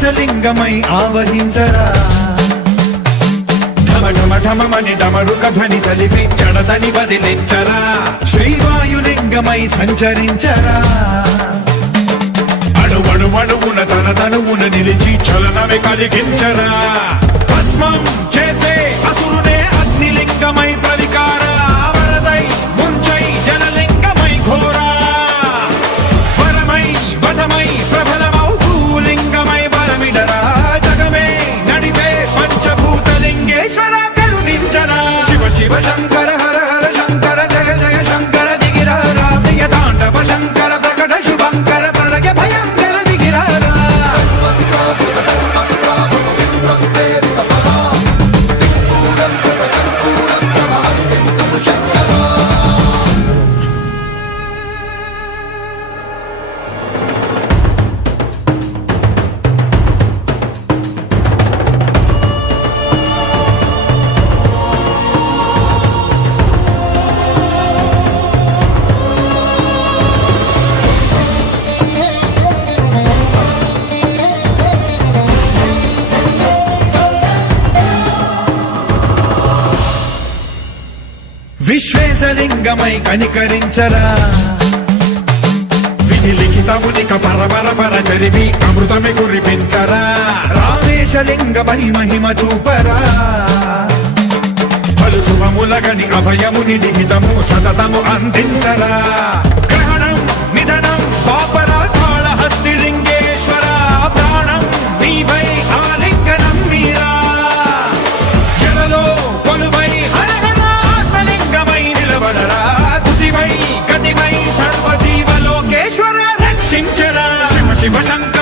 ఆకాశలింగమై ఆవహించరా ఢమఢమని డమరుక ధ్వని సలిపి జడదని వదిలించరా శ్రీవాయులింగమై సంచరించరా అణువణువున తన తనువున నిలిచి చలనమే కలిగించరా భస్మం చేసే అసురునే అగ్నిలింగమై ప్రవికార వరదై ముంచై జనలింగమై ఘోరా వరమై వసమై ప్రబలమౌ భూలింగమై బలమిడరా జగమే నడిపే పంచభూతలింగేశ్వర కరుణించరా శివ శివ శంకర హర హర శంకర జయ జయ శంకర దిగిరారా ప్రియ తాండవ శంకర ప్రకట శుభంకర ప్రళయ భయంకర దిగిరారా విశ్వేశలింగమై కనికరించరా విధి లిఖితమునిక పరపర చరివి అమృతమి కురిపించరా రామేశలింగమై మహిమ చూపరా పలు శుభములగని అభయముని నిహితము సతతము అందించరా గ్రహణం నిధనం పాపరా కాళహస్తి లింగేశ్వర ప్రాణం నీవై ఆలింగనం మీరా జలలో కొలువై గతివై సర్వజీవలోకేశ్వర రక్షించరా శివ శివ శంకర